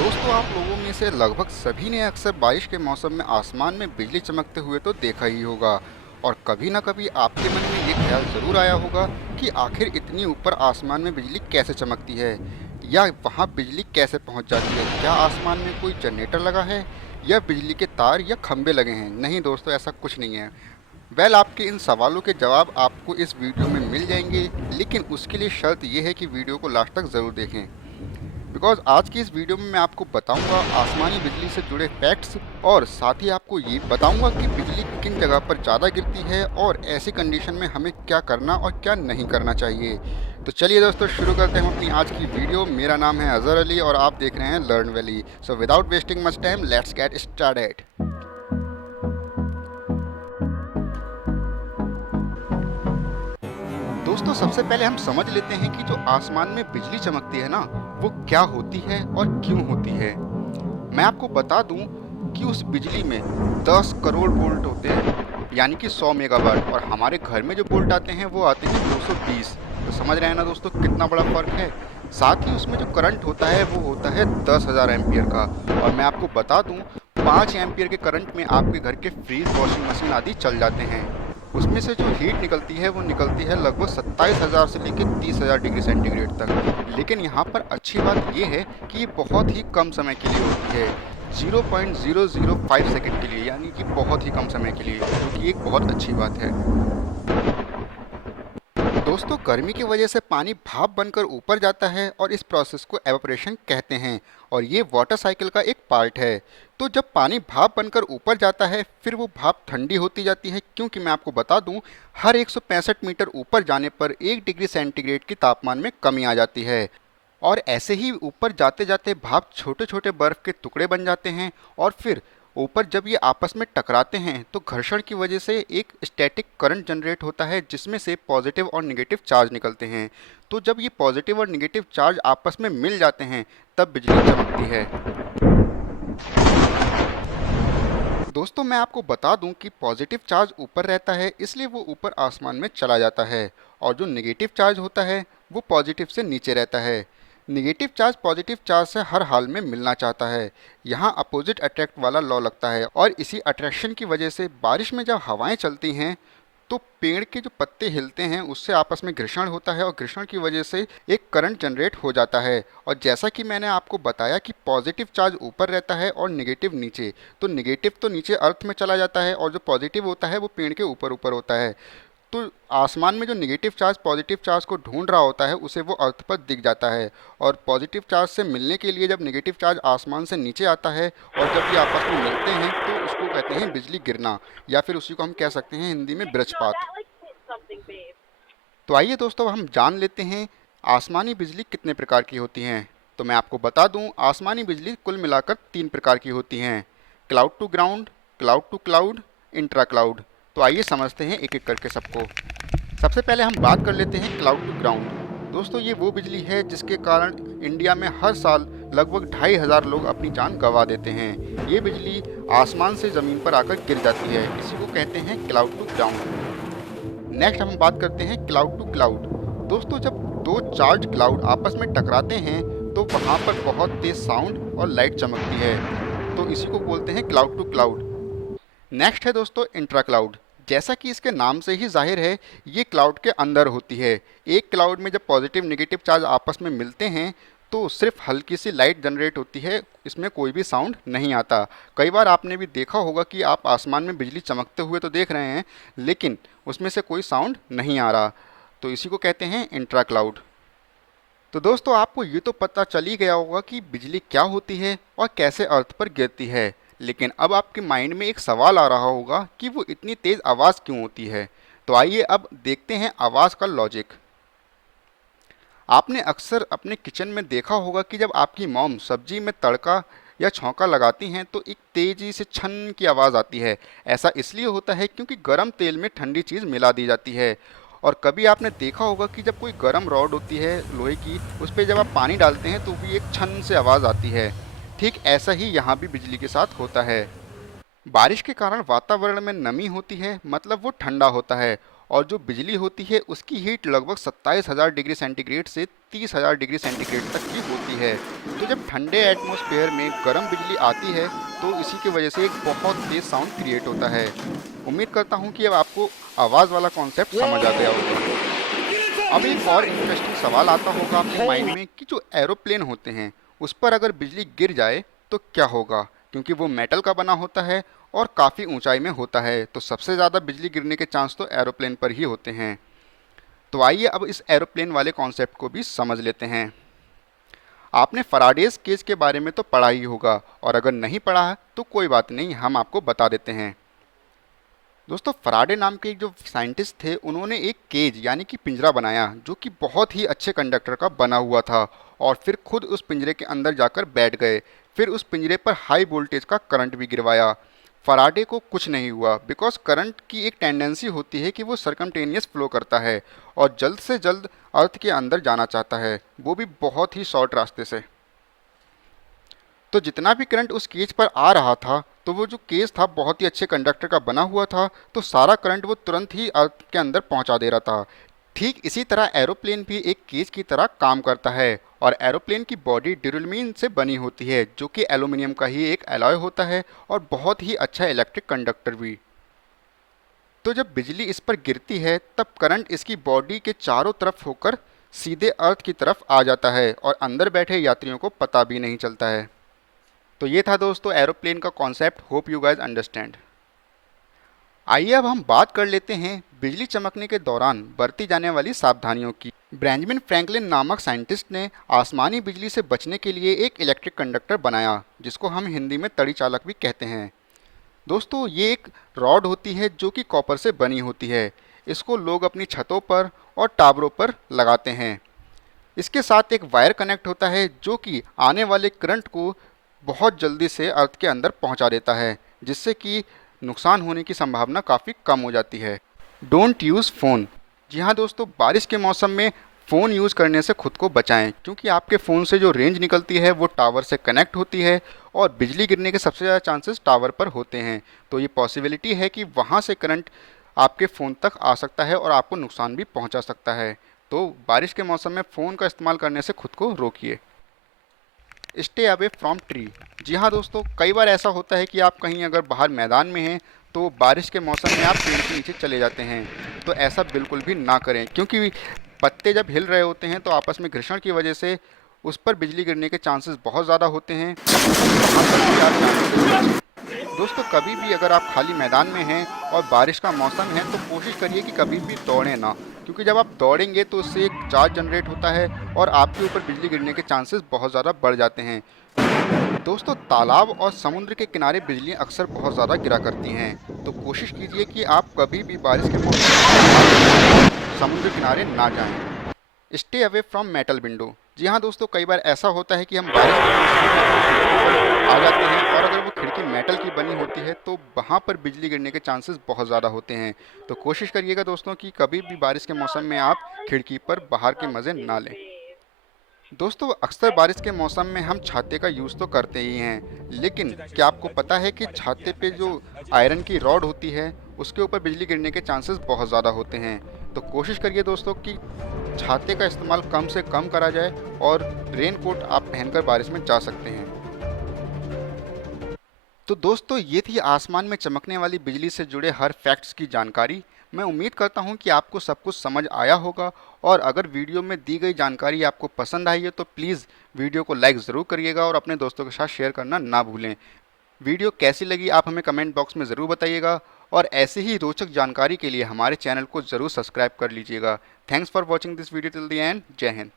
दोस्तों, आप लोगों में से लगभग सभी ने अक्सर बारिश के मौसम में आसमान में बिजली चमकते हुए तो देखा ही होगा। और कभी ना कभी आपके मन में ये ख्याल ज़रूर आया होगा कि आखिर इतनी ऊपर आसमान में बिजली कैसे चमकती है, या वहाँ बिजली कैसे पहुँच जाती है। क्या आसमान में कोई जनरेटर लगा है, या बिजली के तार या खंभे लगे हैं? नहीं दोस्तों, ऐसा कुछ नहीं है। आपके इन सवालों के जवाब आपको इस वीडियो में मिल जाएंगे, लेकिन उसके लिए शर्त यह है कि वीडियो को लास्ट तक ज़रूर देखें। बिकॉज आज की इस वीडियो में मैं आपको बताऊंगा आसमानी बिजली से जुड़े फैक्ट्स, और साथ ही आपको ये बताऊंगा कि बिजली किन जगह पर ज़्यादा गिरती है और ऐसी कंडीशन में हमें क्या करना और क्या नहीं करना चाहिए। तो चलिए दोस्तों, शुरू करते हैं अपनी आज की वीडियो। मेरा नाम है अजहर अली और आप देख रहे हैं learn valley. So without wasting much time, let's get started. दोस्तों, सबसे पहले हम समझ लेते हैं कि जो आसमान में बिजली चमकती है ना, वो क्या होती है और क्यों होती है। मैं आपको बता दूं कि उस बिजली में 10 करोड़ वोल्ट होते हैं, यानी कि 100 मेगावाट, और हमारे घर में जो वोल्ट आते हैं वो आते हैं 220। तो समझ रहे हैं ना दोस्तों, कितना बड़ा फ़र्क है। साथ ही उसमें जो करंट होता है वो होता है 10,000 एम्पियर का। और मैं आपको बता दूं, 5 एम्पियर के करंट में आपके घर के फ्रीज, वॉशिंग मशीन आदि चल जाते हैं। उसमें से जो हीट निकलती है वो निकलती है लगभग 27,000 से लेकर 30,000 डिग्री सेंटीग्रेड तक। लेकिन यहाँ पर अच्छी बात ये है कि ये बहुत ही कम समय के लिए होती है, 0.005 सेकंड के लिए, यानी कि बहुत ही कम समय के लिए, जो कि एक बहुत अच्छी बात है। दोस्तों, गर्मी की वजह से पानी भाप बनकर ऊपर जाता है और इस प्रोसेस को एवापोरेशन कहते हैं, और ये वाटर साइकिल का एक पार्ट है। तो जब पानी भाप बनकर ऊपर जाता है, फिर वो भाप ठंडी होती जाती है, क्योंकि मैं आपको बता दूं, हर 165 मीटर ऊपर जाने पर 1 डिग्री सेंटीग्रेड की तापमान में कमी आ जाती है। और ऐसे ही ऊपर जाते जाते भाप छोटे छोटे बर्फ़ के टुकड़े बन जाते हैं, और फिर ऊपर जब ये आपस में टकराते हैं तो घर्षण की वजह से एक स्टैटिक करंट जनरेट होता है, जिसमें से पॉजिटिव और नेगेटिव चार्ज निकलते हैं। तो जब ये पॉजिटिव और नेगेटिव चार्ज आपस में मिल जाते हैं, तब बिजली चमकती है। दोस्तों, मैं आपको बता दूं कि पॉजिटिव चार्ज ऊपर रहता है, इसलिए वो ऊपर आसमान में चला जाता है, और जो नेगेटिव चार्ज होता है वो पॉजिटिव से नीचे रहता है। नेगेटिव चार्ज पॉजिटिव चार्ज से हर हाल में मिलना चाहता है। यहाँ अपोजिट अट्रैक्ट वाला लॉ लगता है, और इसी अट्रैक्शन की वजह से बारिश में जब हवाएं चलती हैं तो पेड़ के जो पत्ते हिलते हैं उससे आपस में घर्षण होता है, और घर्षण की वजह से एक करंट जनरेट हो जाता है। और जैसा कि मैंने आपको बताया कि पॉजिटिव चार्ज ऊपर रहता है और नेगेटिव नीचे, तो नेगेटिव तो नीचे अर्थ में चला जाता है, और जो पॉजिटिव होता है वो पेड़ के ऊपर ऊपर होता है। तो आसमान में जो नेगेटिव चार्ज पॉजिटिव चार्ज को ढूंढ रहा होता है, उसे वो अर्थ पर दिख जाता है। और पॉजिटिव चार्ज से मिलने के लिए जब नेगेटिव चार्ज आसमान से नीचे आता है और जब ये आपस में मिलते हैं, तो उसको कहते हैं बिजली गिरना, या फिर उसी को हम कह सकते हैं हिंदी में वज्रपात। तो आइए दोस्तों, हम जान लेते हैं आसमानी बिजली कितने प्रकार की होती हैं। तो मैं आपको बता दूं, आसमानी बिजली कुल मिलाकर 3 प्रकार की होती हैं: cloud to ground, cloud to cloud, intra cloud. तो आइए समझते हैं एक एक करके सबको। सबसे पहले हम बात कर लेते हैं क्लाउड टू ग्राउंड। दोस्तों, ये वो बिजली है जिसके कारण इंडिया में हर साल लगभग 2,500 लोग अपनी जान गंवा देते हैं। ये बिजली आसमान से ज़मीन पर आकर गिर जाती है, इसी को कहते हैं क्लाउड टू ग्राउंड। नेक्स्ट हम बात करते हैं क्लाउड टू क्लाउड। दोस्तों, जब दो चार्ज क्लाउड आपस में टकराते हैं तो वहाँ पर बहुत तेज साउंड और लाइट चमकती है, तो इसी को बोलते हैं क्लाउड टू क्लाउड। नेक्स्ट है दोस्तों इंट्रा क्लाउड। जैसा कि इसके नाम से ही जाहिर है, ये क्लाउड के अंदर होती है। एक क्लाउड में जब पॉजिटिव नेगेटिव चार्ज आपस में मिलते हैं तो सिर्फ हल्की सी लाइट जनरेट होती है, इसमें कोई भी साउंड नहीं आता। कई बार आपने भी देखा होगा कि आप आसमान में बिजली चमकते हुए तो देख रहे हैं, लेकिन उसमें से कोई साउंड नहीं आ रहा, तो इसी को कहते हैं इंट्रा क्लाउड। तो दोस्तों, आपको ये तो पता चल ही गया होगा कि बिजली क्या होती है और कैसे अर्थ पर गिरती है। लेकिन अब आपके माइंड में एक सवाल आ रहा होगा कि वो इतनी तेज़ आवाज़ क्यों होती है। तो आइए अब देखते हैं आवाज़ का लॉजिक। आपने अक्सर अपने किचन में देखा होगा कि जब आपकी मॉम सब्जी में तड़का या छौंका लगाती हैं तो एक तेज़ी से छन की आवाज़ आती है। ऐसा इसलिए होता है क्योंकि गर्म तेल में ठंडी चीज़ मिला दी जाती है। और कभी आपने देखा होगा कि जब कोई गर्म रॉड होती है लोहे की, उस पर जब आप पानी डालते हैं तो भी एक छन से आवाज़ आती है। ठीक ऐसा ही यहाँ भी बिजली के साथ होता है। बारिश के कारण वातावरण में नमी होती है, मतलब वो ठंडा होता है, और जो बिजली होती है उसकी हीट लगभग 27,000 डिग्री सेंटीग्रेड से 30,000 डिग्री सेंटीग्रेड तक की होती है। तो जब ठंडे एटमॉस्फेयर में गर्म बिजली आती है तो इसी की वजह से एक बहुत तेज साउंड क्रिएट होता है। उम्मीद करता हूँ कि अब आपको आवाज़ वाला कॉन्सेप्ट समझ आ गया होगा। अब एक और इंटरेस्टिंग सवाल आता होगा आपके माइंड में कि जो एरोप्लेन होते हैं उस पर अगर बिजली गिर जाए तो क्या होगा, क्योंकि वो मेटल का बना होता है और काफ़ी ऊंचाई में होता है, तो सबसे ज़्यादा बिजली गिरने के चांस तो एरोप्लेन पर ही होते हैं। तो आइए अब इस एरोप्लेन वाले कॉन्सेप्ट को भी समझ लेते हैं। आपने फैराडेज केज के बारे में तो पढ़ा ही होगा, और अगर नहीं पढ़ा है तो कोई बात नहीं, हम आपको बता देते हैं। दोस्तों, फैराडे नाम के एक जो साइंटिस्ट थे उन्होंने एक केज यानी कि पिंजरा बनाया जो कि बहुत ही अच्छे कंडक्टर का बना हुआ था, और फिर खुद उस पिंजरे के अंदर जाकर बैठ गए। फिर उस पिंजरे पर हाई वोल्टेज का करंट भी गिरवाया। फैराडे को कुछ नहीं हुआ, बिकॉज करंट की एक टेंडेंसी होती है कि वो सरकमटेनियस फ्लो करता है और जल्द से जल्द अर्थ के अंदर जाना चाहता है, वो भी बहुत ही शॉर्ट रास्ते से। तो जितना भी करंट उस केज पर आ रहा था, तो वो जो केज था बहुत ही अच्छे कंडक्टर का बना हुआ था, तो सारा करंट वो तुरंत ही अर्थ के अंदर पहुंचा दे रहा था। ठीक इसी तरह एरोप्लेन भी एक केज की तरह काम करता है, और एरोप्लेन की बॉडी ड्यूरेलिन से बनी होती है जो कि एल्यूमिनियम का ही एक एलॉय होता है और बहुत ही अच्छा इलेक्ट्रिक कंडक्टर भी। तो जब बिजली इस पर गिरती है तब करंट इसकी बॉडी के चारों तरफ होकर सीधे अर्थ की तरफ आ जाता है और अंदर बैठे यात्रियों को पता भी नहीं चलता है। तो ये था दोस्तों एरोप्लेन का concept. Hope you guys understand. आइए अब हम बात कर लेते हैं बिजली चमकने के दौरान बरती जाने वाली सावधानियों की। बेंजामिन फ्रैंकलिन नामक साइंटिस्ट ने आसमानी बिजली से बचने के लिए एक इलेक्ट्रिक कंडक्टर बनाया जिसको हम हिंदी में तड़ी चालक भी कहते हैं। दोस्तों, ये एक रॉड होती है जो कि कॉपर से बनी होती है। इसको लोग अपनी छतों पर और टावरों पर लगाते हैं। इसके साथ एक वायर कनेक्ट होता है जो कि आने वाले करंट को बहुत जल्दी से अर्थ के अंदर पहुंचा देता है, जिससे कि नुकसान होने की संभावना काफ़ी कम हो जाती है। Don't use phone. जी हाँ दोस्तों, बारिश के मौसम में फ़ोन यूज़ करने से खुद को बचाएं, क्योंकि आपके फ़ोन से जो रेंज निकलती है वो टावर से कनेक्ट होती है और बिजली गिरने के सबसे ज़्यादा चांसेस टावर पर होते हैं। तो ये पॉसिबिलिटी है कि वहाँ से करंट आपके फ़ोन तक आ सकता है और आपको नुकसान भी पहुँचा सकता है। तो बारिश के मौसम में फ़ोन का इस्तेमाल करने से खुद को रोकिए। Stay away from tree. जी हाँ दोस्तों, कई बार ऐसा होता है कि आप कहीं अगर बाहर मैदान में हैं तो बारिश के मौसम में आप पेड़ के नीचे चले जाते हैं। तो ऐसा बिल्कुल भी ना करें, क्योंकि पत्ते जब हिल रहे होते हैं तो आपस में घर्षण की वजह से उस पर बिजली गिरने के चांसेस बहुत ज़्यादा होते हैं। वहाँ पर भी आप जाने से बचें। दोस्तों, कभी भी अगर आप खाली मैदान में हैं और बारिश का मौसम है तो कोशिश करिए कि कभी भी दौड़ें ना, क्योंकि जब आप दौड़ेंगे तो उससे एक चार्ज जनरेट होता है और आपके ऊपर बिजली गिरने के चांसेस बहुत ज़्यादा बढ़ जाते हैं। दोस्तों, तालाब और समुद्र के किनारे बिजली अक्सर बहुत ज़्यादा गिरा करती हैं, तो कोशिश कीजिए कि आप कभी भी बारिश के मौसम में समुद्र किनारे ना जाएं। Stay away from metal window. जी हाँ दोस्तों, कई बार ऐसा होता है कि हम बारिश के मौसम में आ जाते हैं और अगर वो खिड़की मेटल की बनी होती है तो वहाँ पर बिजली गिरने के चांसेस बहुत ज़्यादा होते हैं। तो कोशिश करिएगा दोस्तों कि कभी भी बारिश के मौसम में आप खिड़की पर बाहर के मज़े ना लें। दोस्तों, अक्सर बारिश के मौसम में हम छाते का यूज़ तो करते ही हैं, लेकिन क्या आपको पता है कि छाते पे जो आयरन की रॉड होती है उसके ऊपर बिजली गिरने के चांसेस बहुत ज़्यादा होते हैं। तो कोशिश करिए दोस्तों कि छाते का इस्तेमाल कम से कम करा जाए और रेन कोट आप पहनकर बारिश में जा सकते हैं। तो दोस्तों, ये थी आसमान में चमकने वाली बिजली से जुड़े हर फैक्ट्स की जानकारी। मैं उम्मीद करता हूँ कि आपको सब कुछ समझ आया होगा, और अगर वीडियो में दी गई जानकारी आपको पसंद आई है तो प्लीज़ वीडियो को लाइक ज़रूर करिएगा और अपने दोस्तों के साथ शेयर करना ना भूलें। वीडियो कैसी लगी आप हमें कमेंट बॉक्स में ज़रूर बताइएगा, और ऐसे ही रोचक जानकारी के लिए हमारे चैनल को ज़रूर सब्सक्राइब कर लीजिएगा। Thanks for watching this video till the end. जय हिंद।